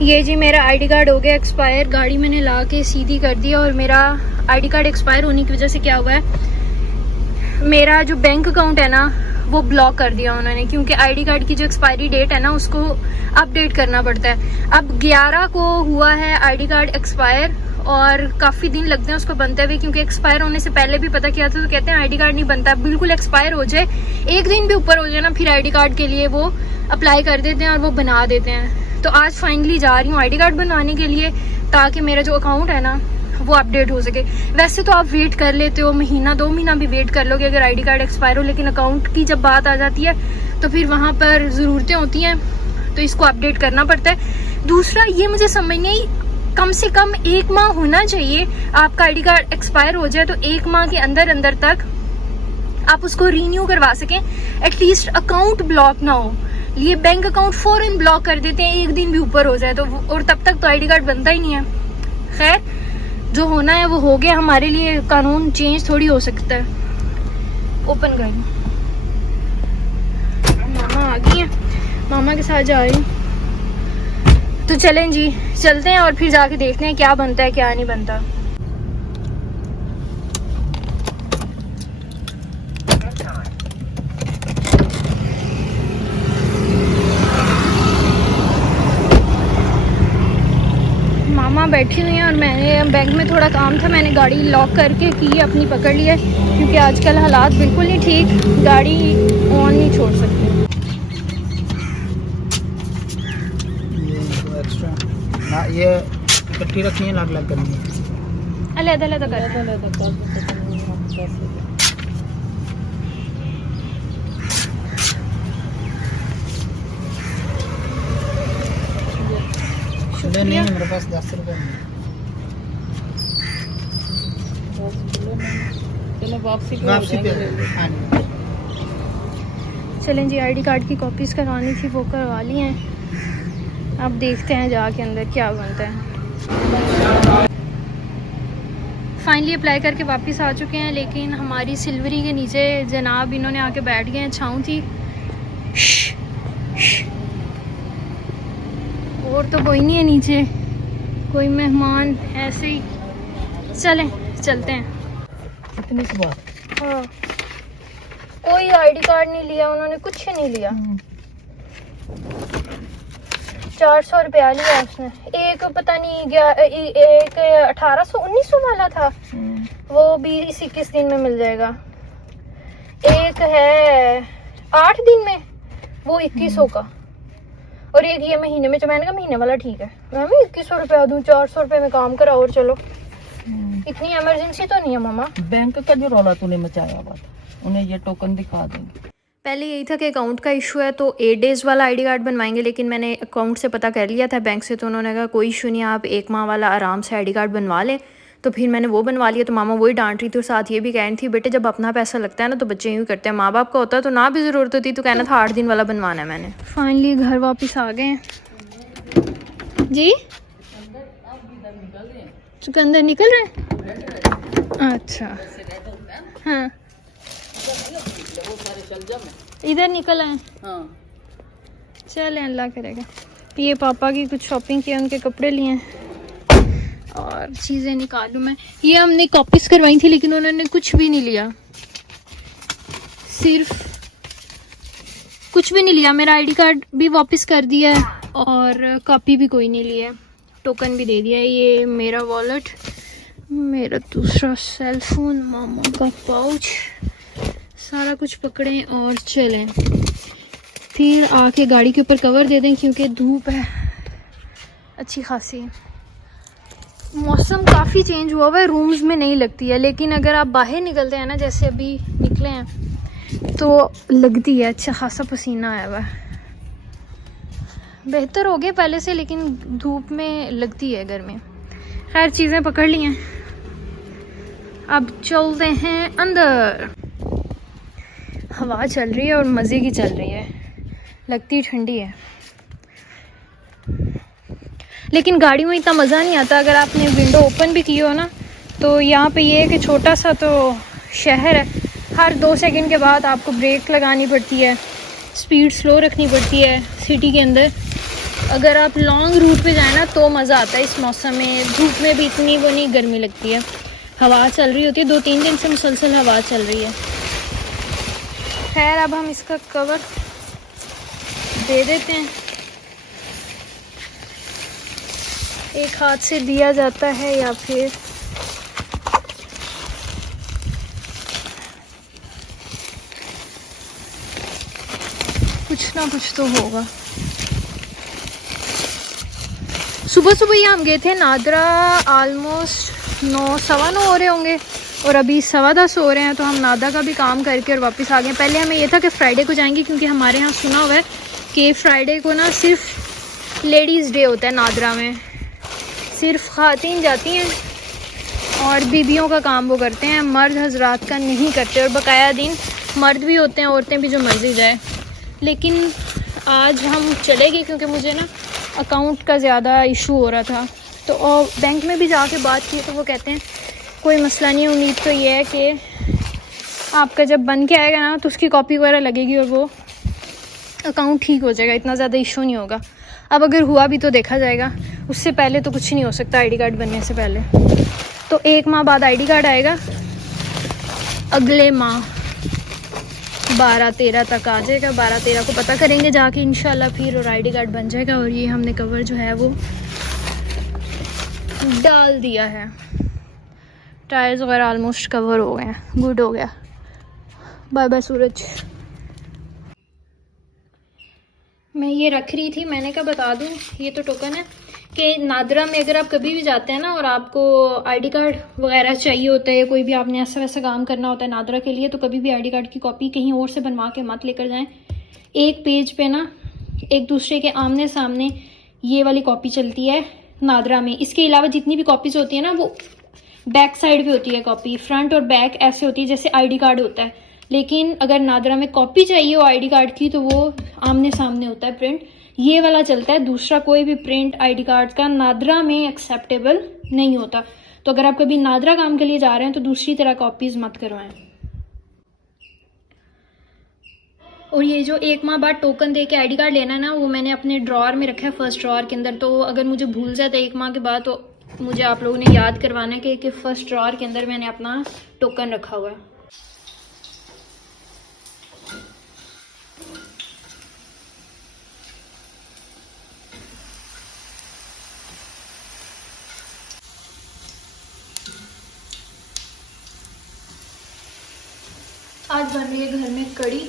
ये जी मेरा ID card हो गया एक्सपायर। गाड़ी मैंने ला के सीधी कर दी और मेरा आईडी कार्ड एक्सपायर होने की वजह से क्या हुआ है, मेरा जो बैंक अकाउंट है ना वो ब्लॉक कर दिया उन्होंने, क्योंकि आईडी कार्ड की जो एक्सपायरी डेट है ना उसको अपडेट करना पड़ता है। अब 11 को हुआ है आईडी कार्ड एक्सपायर और काफ़ी दिन लगते हैं उसको बनते हुए, क्योंकि एक्सपायर होने से पहले भी पता किया था तो कहते हैं आईडी कार्ड नहीं बनता, बिल्कुल एक्सपायर हो जाए, एक दिन भी ऊपर हो जाए ना, फिर आईडी कार्ड के लिए वो अप्लाई कर देते हैं और वो बना देते हैं। तो आज फाइनली जा रही हूँ आईडी कार्ड बनवाने के लिए, ताकि मेरा जो अकाउंट है ना वो अपडेट हो सके। वैसे तो आप वेट कर लेते हो, महीना 2 महीना भी वेट कर लोगे अगर आईडी कार्ड एक्सपायर हो, लेकिन अकाउंट की जब बात आ जाती है तो फिर वहाँ पर ज़रूरतें होती हैं, तो इसको अपडेट करना पड़ता है। दूसरा ये मुझे समझ नहीं, कम से कम 1 माह होना चाहिए, आपका आईडी कार्ड एक्सपायर हो जाए तो 1 माह के अंदर अंदर तक आप उसको रीन्यू करवा सकें, एटलीस्ट अकाउंट ब्लॉक ना हो। ये बैंक अकाउंट फ़ौरन ब्लॉक कर देते हैं, एक दिन भी ऊपर हो जाए तो, और तब तक तो आईडी कार्ड बनता ही नहीं है। खैर जो होना है वो हो गया, हमारे लिए कानून चेंज थोड़ी हो सकता है। ओपन कर, मामा आ गई हैं, मामा के साथ जा रही हूँ। तो चलें जी, चलते हैं और फिर जाके देखते हैं क्या बनता है क्या नहीं बनता। मामा बैठी हुई हैं और मैंने बैंक में थोड़ा काम था, मैंने गाड़ी लॉक करके की अपनी पकड़ ली है, क्योंकि आजकल हालात बिल्कुल नहीं ठीक, गाड़ी ऑन नहीं छोड़ सकती। ये एक्स्ट्रा ना, ये इकट्ठी रखनी है, अलग अलग करनी है, अलग अलग कर। नहीं है मेरे पास 10 रुपये वापसी पे। हाँ जी, चलें जी, आईडी कार्ड की कॉपीज़ करवानी थी वो करवा ली हैं, अब देखते हैं जाके अंदर क्या बनता है। फाइनली अप्लाई करके वापस आ चुके हैं, लेकिन हमारी सिल्वरी के नीचे जनाब इन्होंने आके बैठ गए हैं, छाँव थी और तो कोई नहीं है नीचे, कोई मेहमान ऐसे ही। चलें चलते हैं। कितनी सी बात। हाँ, कोई आईडी कार्ड नहीं लिया उन्होंने, कुछ नहीं लिया। 400 रुपया लिया उसने। एक पता नहीं एक 1800-1900 वाला था, वो 20-21 दिन में मिल जाएगा। एक है 8 दिन में, वो 2100 का, और एक ये महीने में। जो मैंने कहा महीने वाला ठीक है, मैं 2100 रुपया दूँ, 400 रुपये में काम कराओ और चलो। इतनी इमरजेंसी तो नहीं है मामा। बैंक का जो रौला तूने मचाया हुआ था, उन्हें ये टोकन दिखा देंगे। पहले यही था कि अकाउंट का इशू है तो 8 डेज़ वाला आईडी कार्ड बनवाएंगे, लेकिन मैंने अकाउंट से पता कर लिया था बैंक से, तो उन्होंने कहा कोई इशू नहीं, आप 1 माह वाला आराम से आईडी कार्ड बनवा लें। तो फिर मैंने वो बनवा लिया। तो मामा वही डांट रही थी और साथ ये भी कह रही थी, बेटे जब अपना पैसा लगता है ना तो बच्चे यूँ करते हैं, माँ बाप का होता तो ना भी ज़रूरत होती, तो कहना था 8 दिन वाला बनवाना है मैंने। फाइनली घर वापस आ गए हैं जी, चुकंदर निकल रहे हैं। अच्छा हाँ, इधर निकल आए। हाँ चले, अल्लाह करेगा। ये पापा की कुछ शॉपिंग की, उनके कपड़े लिए हैं और चीज़ें निकालूं मैं। ये हमने कॉपीज करवाई थी लेकिन उन्होंने कुछ भी नहीं लिया, सिर्फ कुछ भी नहीं लिया। मेरा आईडी कार्ड भी वापस कर दिया है और कॉपी भी कोई नहीं लिया, टोकन भी दे दिया है। ये मेरा वॉलेट, मेरा दूसरा सेल फोन, मामा का पाउच, सारा कुछ पकड़ें और चलें। फिर आके गाड़ी के ऊपर कवर दे दें क्योंकि धूप है अच्छी खासी। मौसम काफ़ी चेंज हुआ हुआ है, रूम्स में नहीं लगती है, लेकिन अगर आप बाहर निकलते हैं ना, जैसे अभी निकले हैं, तो लगती है। अच्छा खासा पसीना आया हुआ है, बेहतर हो गया पहले से, लेकिन धूप में लगती है गर्मी। खैर चीज़ें पकड़ ली हैं, अब चलते हैं अंदर। हवा चल रही है और मज़े की चल रही है, लगती ठंडी है, लेकिन गाड़ी में इतना मज़ा नहीं आता। अगर आपने विंडो ओपन भी की हो ना, तो यहाँ पे ये है कि छोटा सा तो शहर है, हर 2 सेकंड के बाद आपको ब्रेक लगानी पड़ती है, स्पीड स्लो रखनी पड़ती है सिटी के अंदर। अगर आप लॉन्ग रूट पे जाए ना तो मज़ा आता है इस मौसम में। धूप में भी इतनी वो नहीं गर्मी लगती है, हवा चल रही होती है, 2-3 दिन से मुसलसल हवा चल रही है। खैर अब हम इसका कवर दे देते हैं। एक हाथ से दिया जाता है या फिर कुछ ना कुछ तो होगा। सुबह सुबह ही हम गए थे नादरा, ऑलमोस्ट 9-9:15 हो रहे होंगे और अभी 10:15 हो रहे हैं। तो हम नादरा का भी काम करके और वापस आ गए। पहले हमें ये था कि फ्राइडे को जाएंगे, क्योंकि हमारे यहाँ सुना हुआ है कि फ्राइडे को ना सिर्फ लेडीज़ डे होता है नादरा में, सिर्फ ख़वातीन जाती हैं और बीबियों का काम वो करते हैं, मर्द हजरात का नहीं करते। और बकाया दिन मर्द भी होते हैं, औरतें भी, जो मर्जी जाए। लेकिन आज हम चले गए क्योंकि मुझे ना अकाउंट का ज़्यादा इशू हो रहा था। तो बैंक में भी जाके बात की तो वो कहते हैं कोई मसला नहीं है, उम्मीद तो ये है कि आपका जब बन के आएगा ना तो उसकी कॉपी वगैरह लगेगी और वो अकाउंट ठीक हो जाएगा, इतना ज़्यादा इशू नहीं होगा। अब अगर हुआ भी तो देखा जाएगा, उससे पहले तो कुछ नहीं हो सकता आईडी कार्ड बनने से पहले। तो 1 माह बाद आईडी कार्ड आएगा, अगले माह 12-13 तक आ जाएगा। 12-13 को पता करेंगे जाके इंशाल्लाह फिर, और आईडी कार्ड बन जाएगा। और ये हमने कवर जो है वो डाल दिया है, टायर्स वगैरह ऑलमोस्ट कवर हो गए हैं, गुड हो गया। बाय बाय सूरज। मैं ये रख रही थी, मैंने कहा बता दूं, ये तो टोकन है कि नादरा में अगर आप कभी भी जाते हैं ना और आपको आईडी कार्ड वगैरह चाहिए होता है, कोई भी आपने ऐसा वैसा काम करना होता है नादरा के लिए, तो कभी भी आईडी कार्ड की कॉपी कहीं और से बनवा के मत लेकर जाएं। एक पेज पे ना एक दूसरे के आमने सामने ये वाली कॉपी चलती है नादरा में। इसके अलावा जितनी भी कॉपीज होती है ना वो बैक साइड पे होती है कॉपी, फ्रंट और बैक ऐसे होती है जैसे आईडी कार्ड होता है। लेकिन अगर नादरा में कॉपी चाहिए हो आईडी कार्ड की तो वो आमने सामने होता है प्रिंट, ये वाला चलता है। दूसरा कोई भी प्रिंट आईडी कार्ड का नादरा में एक्सेप्टेबल नहीं होता। तो अगर आप कभी नादरा काम के लिए जा रहे हैं तो दूसरी तरह कॉपीज मत करवाएं। और ये जो 1 माह बाद टोकन दे के आईडी कार्ड लेना है ना, वो मैंने अपने ड्रॉर में रखा है, फर्स्ट ड्रॉर के अंदर। तो अगर मुझे भूल जाता है 1 माह के बाद तो मुझे आप लोगों ने याद करवाना है कि फर्स्ट ड्रॉर के अंदर मैंने अपना टोकन रखा हुआ है। आज बन रही है घर में कड़ी।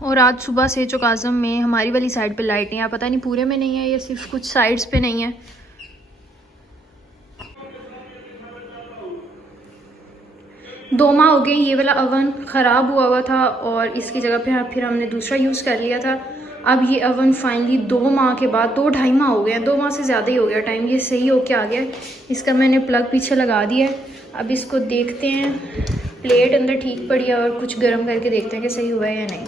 और आज सुबह से चौकाज़म में हमारी वाली साइड पे लाइट नहीं है, पता नहीं पूरे में नहीं है या सिर्फ कुछ साइड्स पे नहीं है। दो माह हो गए ये वाला अवन ख़राब हुआ था और इसकी जगह पे फिर हमने दूसरा यूज़ कर लिया था। अब ये अवन फाइनली 2 माह के बाद, 2-2.5 माह हो गए, 2 माह से ज़्यादा ही हो गया टाइम, ये सही होके आ गया। इसका मैंने प्लग पीछे लगा दिया है। अब इसको देखते हैं, प्लेट अंदर ठीक पड़ी है और कुछ गर्म करके देखते हैं कि सही हुआ है या नहीं।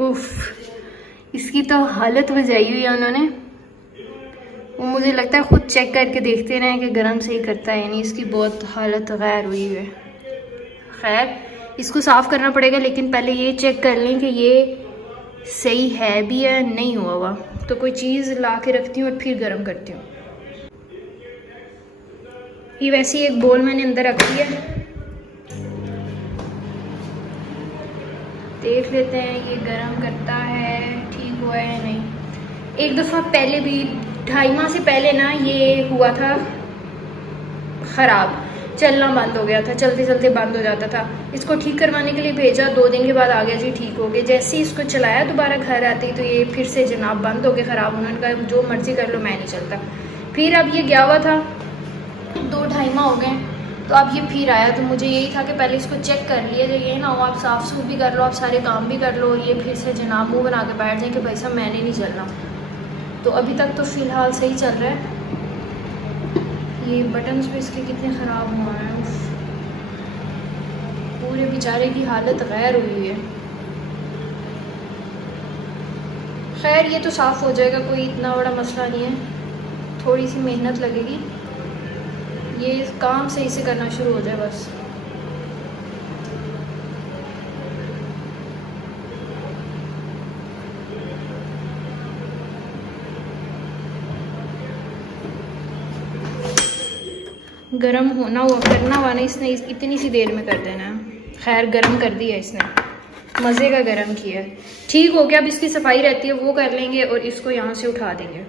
उफ, इसकी तो हालत बजाई हुई है उन्होंने। वो मुझे लगता है खुद चेक करके देखते रहे कि गर्म सही करता है, यानी इसकी बहुत हालत गैर हुई है। खैर इसको साफ़ करना पड़ेगा, लेकिन पहले ये चेक कर लें कि ये सही है भी या नहीं हुआ हुआ। तो कोई चीज़ ला के रखती हूँ और फिर गर्म करती हूँ। ये वैसे ही एक बोल मैंने अंदर रखी है, देख लेते हैं ये गर्म करता है, ठीक हुआ है या नहीं। एक दफ़ा पहले भी 2.5 माह से पहले ना ये हुआ था ख़राब, चलना बंद हो गया था, चलते चलते बंद हो जाता था। इसको ठीक करवाने के लिए भेजा, 2 दिन के बाद आ गया जी ठीक हो गया। जैसे ही इसको चलाया दोबारा घर आती तो ये फिर से जनाब बंद हो गया ख़राब। उन्होंने कहा जो मर्ज़ी कर लो, मैं नहीं चलता। फिर अब ये गया हुआ था, 2-2.5 माह हो गए, तो अब ये फिर आया। तो मुझे यही था कि पहले इसको चेक कर लिया जाए, ये ना हो आप साफ़ सूफ भी कर लो, आप सारे काम भी कर लो और ये फिर से जनाब मुँह बना के बैठ जाए कि भाई साहब मैंने नहीं चलना। तो अभी तक तो फ़िलहाल सही चल रहा है। ये बटन्स भी इसके कितने ख़राब हुए हैं, पूरे बेचारे की हालत गैर हुई है। खैर ये तो साफ़ हो जाएगा, कोई इतना बड़ा मसला नहीं है, थोड़ी सी मेहनत लगेगी, ये काम सही से करना शुरू हो जाए बस। गरम होना हुआ करना हुआ ना इसने, इतनी सी देर में कर देना है। खैर गरम कर दिया इसने, मज़े का गरम किया है। ठीक हो गया, अब इसकी सफाई रहती है वो कर लेंगे और इसको यहाँ से उठा देंगे।